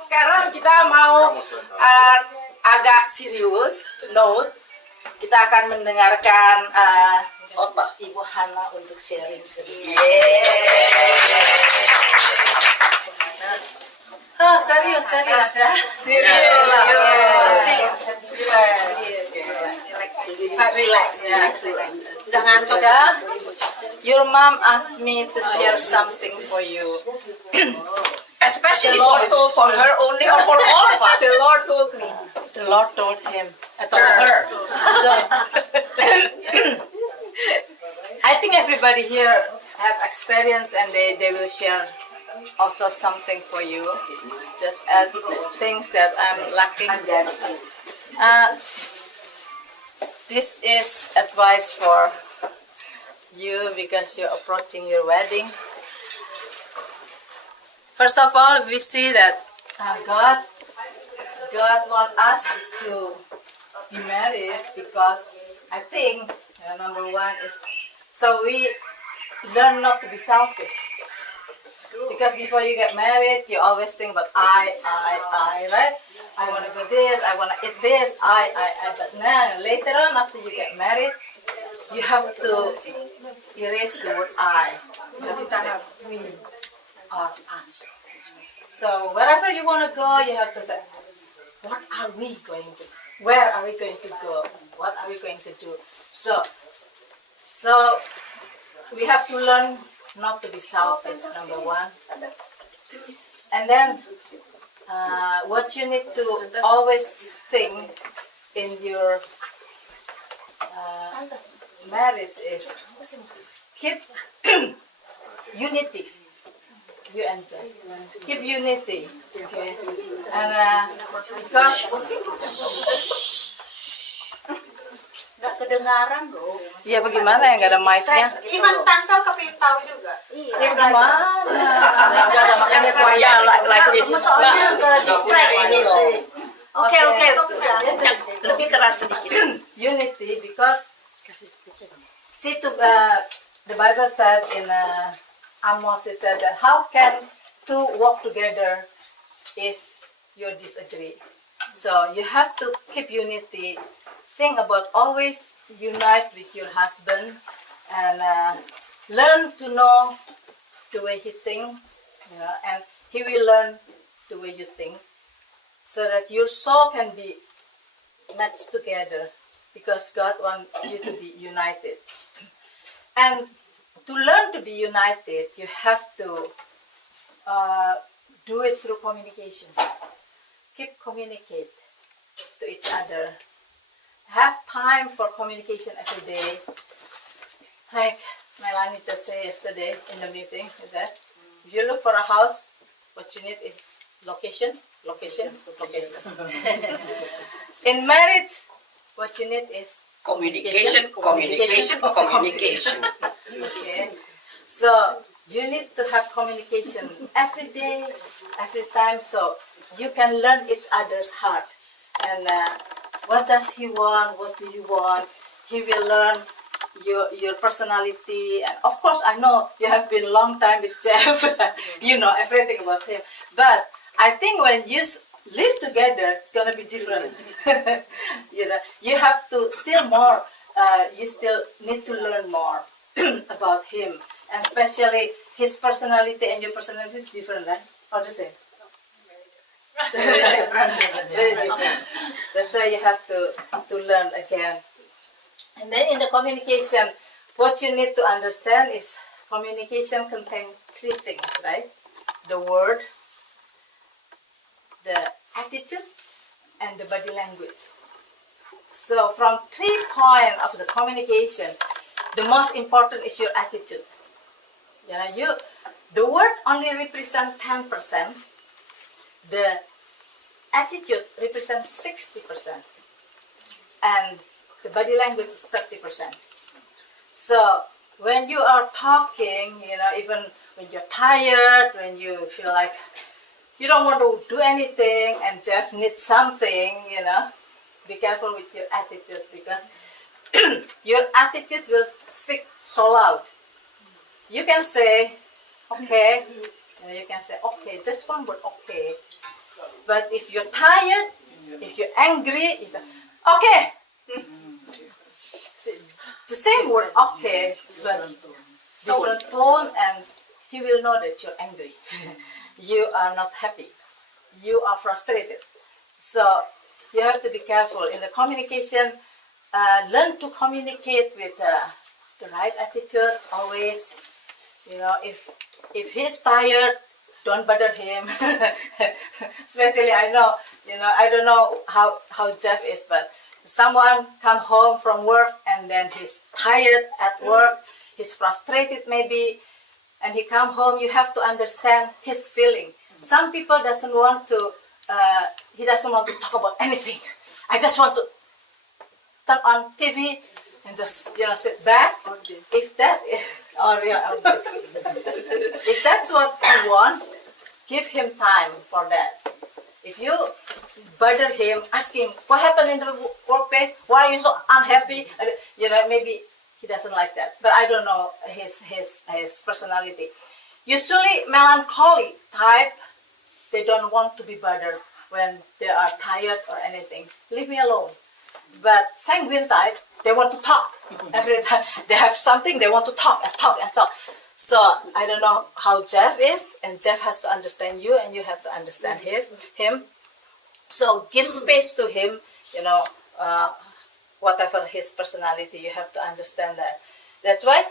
Sekarang kita mau agak serius, note. Kita akan mendengarkan Ibu Hana untuk sharing sedikit. Oh, serius ya? Serius. Relax. Sudah ngantuk ya? Your mom asked me to share something for you. Especially for her only or for all of us? The Lord told me. The Lord told him. I told her. So, I think everybody here have experience and they will share also something for you. Just add things that I'm lacking. This is advice for you because you're approaching your wedding. First of all, we see that God wants us to be married because I think number one is so we learn not to be selfish. Because before you get married, you always think about I, right? I want to go this, I want to eat this, I. But now, later on, after you get married, you have to erase the word I. You have to say we are us. So wherever you want to go, you have to say, what are we going to? Where are we going to go? What are we going to do? So we have to learn not to be selfish, number one. And then what you need to always think in your marriage is keep unity. You enjoy. Keep unity. Okay. And because nggak kedengaran loh. ya bagaimana ya nggak ada mic-nya? Even tante kepintau juga. Iya. Ya bagaimana? Nggak ada makanya Ya, like this. Soalnya ke distract ini sih. Oke. Lebih keras sedikit. Unity because see the Bible said in Amos, it said that how can two walk together if you disagree? So you have to keep unity. Think about always unite with your husband and learn to know the way he thinks, and he will learn the way you think, so that your soul can be matched together because God wants you to be united. And to learn to be united, you have to do it through communication. Keep communicate to each other. Have time for communication every day. Like Melanie just said yesterday in the meeting, is that if you look for a house, what you need is location. In marriage, what you need is communication. Okay. So you need to have communication every day, every time, so you can learn each other's heart. And what does he want? What do you want? He will learn your personality. And of course, I know you have been a long time with Jeff. You know everything about him. But I think when you live together, it's gonna be different. You have to still more. You still need to learn more about him, and especially his personality and your personality is different, right? Or the same? Very different. That's why you have to learn again. And then in the communication, what you need to understand is communication contains three things, right? The word, the attitude, and the body language. So from 3 points of the communication, the most important is your attitude. The word only represents 10%. The attitude represents 60%. And the body language is 30%. So when you are talking, even when you're tired, when you feel like you don't want to do anything and Jeff needs something, be careful with your attitude because your attitude will speak so loud. You can say, okay, you can say, okay, just one word, okay. But if you're tired, if you're angry, you say, okay. The same word, okay, but different tone, and he will know that you're angry. You are not happy. You are frustrated. So you have to be careful in the communication. Learn to communicate with the right attitude always. You know, if he's tired, don't bother him. Especially I know, you know, I don't know how Jeff is, but someone come home from work and then he's tired at work, he's frustrated maybe, and he come home, you have to understand his feeling. Some people doesn't want to, he doesn't want to talk about anything. I just want to turn on TV and just, you know, sit back. If that is, if that's what you want, give him time for that. If you bother him, ask him what happened in the workplace, why are you so unhappy? You know, maybe he doesn't like that. But I don't know his personality. Usually melancholy type, they don't want to be bothered when they are tired or anything. Leave me alone. But sanguine type, they want to talk. Every time they have something, they want to talk and talk and talk. So I don't know how Jeff is, and Jeff has to understand you, and you have to understand him. So give space to him, you know, whatever his personality, you have to understand that. That's why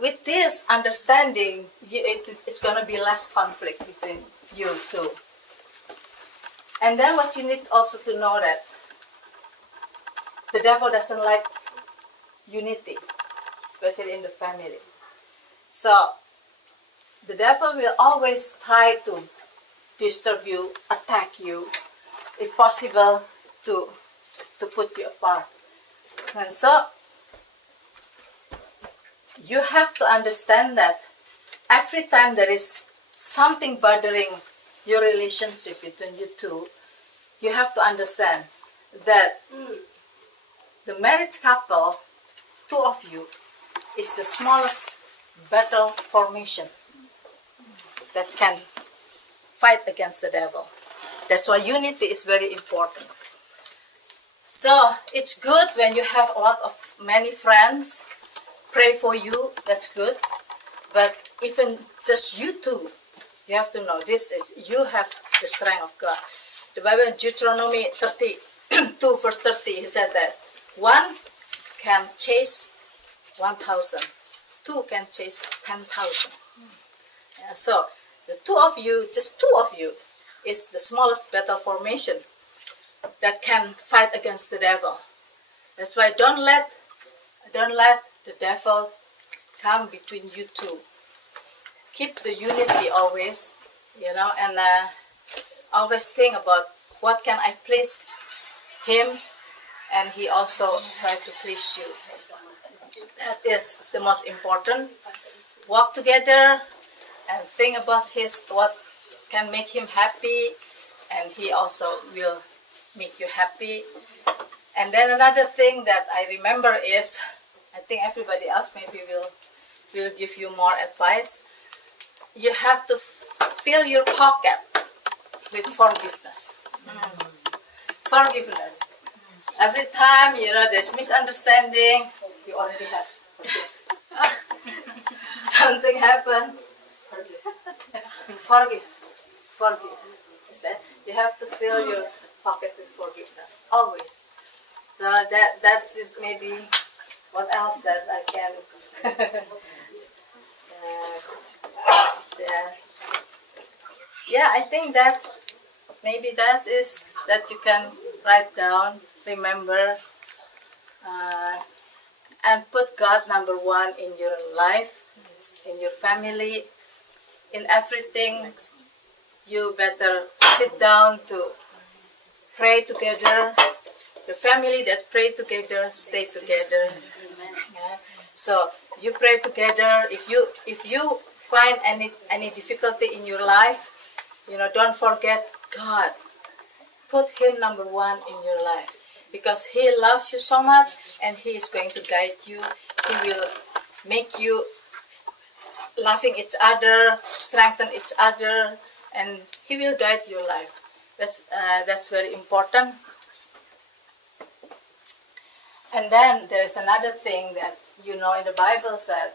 with this understanding, it's going to be less conflict between you two. And then what you need also to know that the devil doesn't like unity, especially in the family. So the devil will always try to disturb you, attack you, if possible, to put you apart. And so you have to understand that every time there is something bothering your relationship between you two, you have to understand that the marriage couple, two of you, is the smallest battle formation that can fight against the devil. That's why unity is very important. So it's good when you have a lot of many friends, pray for you, that's good. But even just you two, you have to know this is, you have the strength of God. The Bible in Deuteronomy 32 verse 30, he said that one can chase 1,000, two can chase 10,000. And so the two of you, just two of you, is the smallest battle formation that can fight against the devil. That's why don't let the devil come between you two. Keep the unity always, you know, and always think about what can I please him, and he also try to please you. That is the most important. Walk together and think about what can make him happy, and he also will make you happy. And then another thing that I remember is, I think everybody else maybe will give you more advice. You have to fill your pocket with forgiveness. Forgiveness. Every time, you know, there's misunderstanding, you already have. Something happened. Forgive. You have to fill your pocket with forgiveness, always. So that's just maybe what else that I can. Yeah, I think that maybe that is that you can write down, remember, and put God number one in your life, in your family, in everything. You better sit down to pray together. The family that pray together, stay together. Yeah. So you pray together. If you find any difficulty in your life, you know, don't forget God. Put him number one in your life, because he loves you so much, and he is going to guide you. He will make you loving each other, strengthen each other, and he will guide your life. That's very important. And then there is another thing that in the Bible said,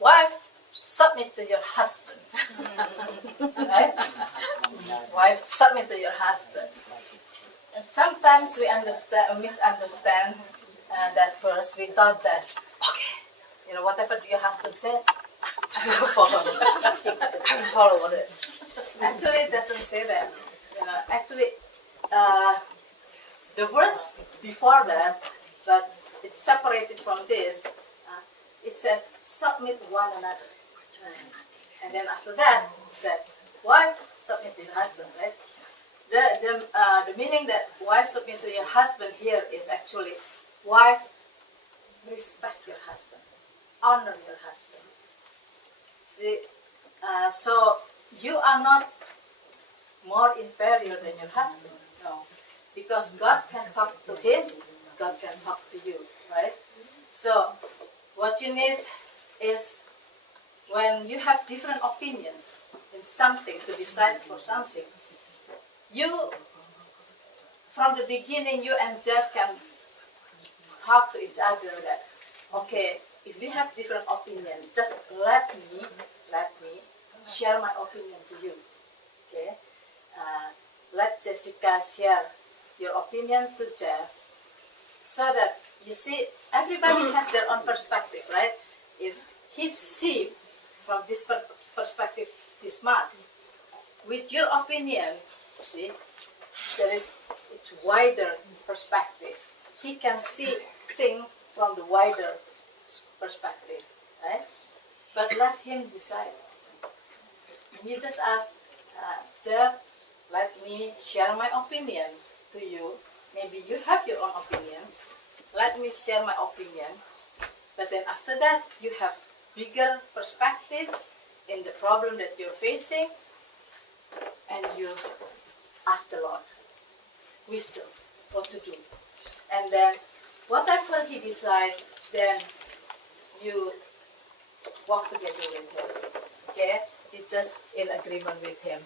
wife, submit to your husband. Right? Wife, submit to your husband. And sometimes we misunderstand that verse. We thought that, okay, whatever your husband said, I will follow. I will follow it. Actually, it doesn't say that. Actually, the verse before that, but it's separated from this. It says, submit one another. And then after that, it said, wife, submit to your husband, right? The meaning that wife submit to your husband here is actually, wife, respect your husband, honor your husband. See, so you are not more inferior than your husband, no. Because God can talk to him, God can talk to you, right? So, what you need is, when you have different opinions in something, to decide for something, from the beginning, you and Jeff can talk to each other that, okay, if we have different opinions, just let me share my opinion to you, okay? Let Jessica share your opinion to Jeff, so that, you see, everybody has their own perspective, right? If he sees from this perspective this much, with your opinion, see, it's wider perspective. He can see things from the wider perspective, right? But let him decide. You just ask, Jeff, let me share my opinion to you. Maybe you have your own opinion. Let me share my opinion. But then after that, you have bigger perspective in the problem that you're facing, and you ask the Lord wisdom, what to do. And then whatever he decides, then you walk together with him. Okay? It's just in agreement with him.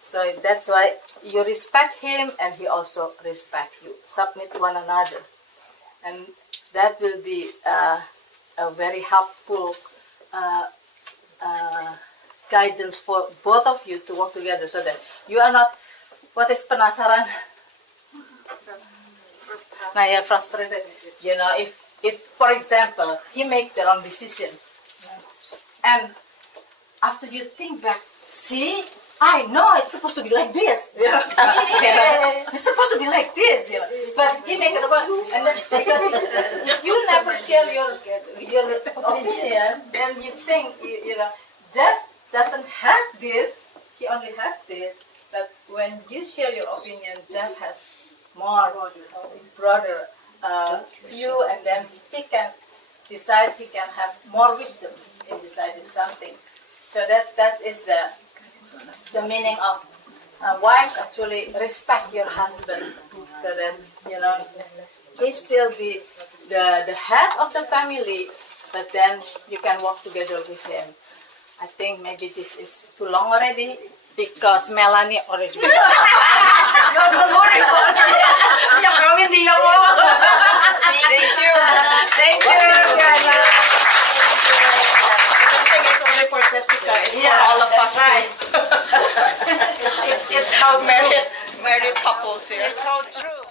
So that's why you respect him and he also respect you. Submit one another. And that will be a very helpful guidance for both of you to work together, so that you are not, what is penasaran? Frustrated. If for example, he make the wrong decision, and after you think back, see, I know it's supposed to be like this. It's supposed to be like this. But he make it about, and then, because if you never share your opinion, then you think Jeff doesn't have this. He only has this. But when you share your opinion, Jeff has more broader view, and then he can decide. He can have more wisdom in deciding something. So that is the meaning of wife. Actually, respect your husband, so that he still be the head of the family, but then you can work together with him. I think maybe this is too long already, because Melanie already. No, don't worry about it. Yang kawin dia mau. Thank you. Thank you. I don't think it's only for Jessica. It's for all of us right. too. It's how married couples here. It's so true.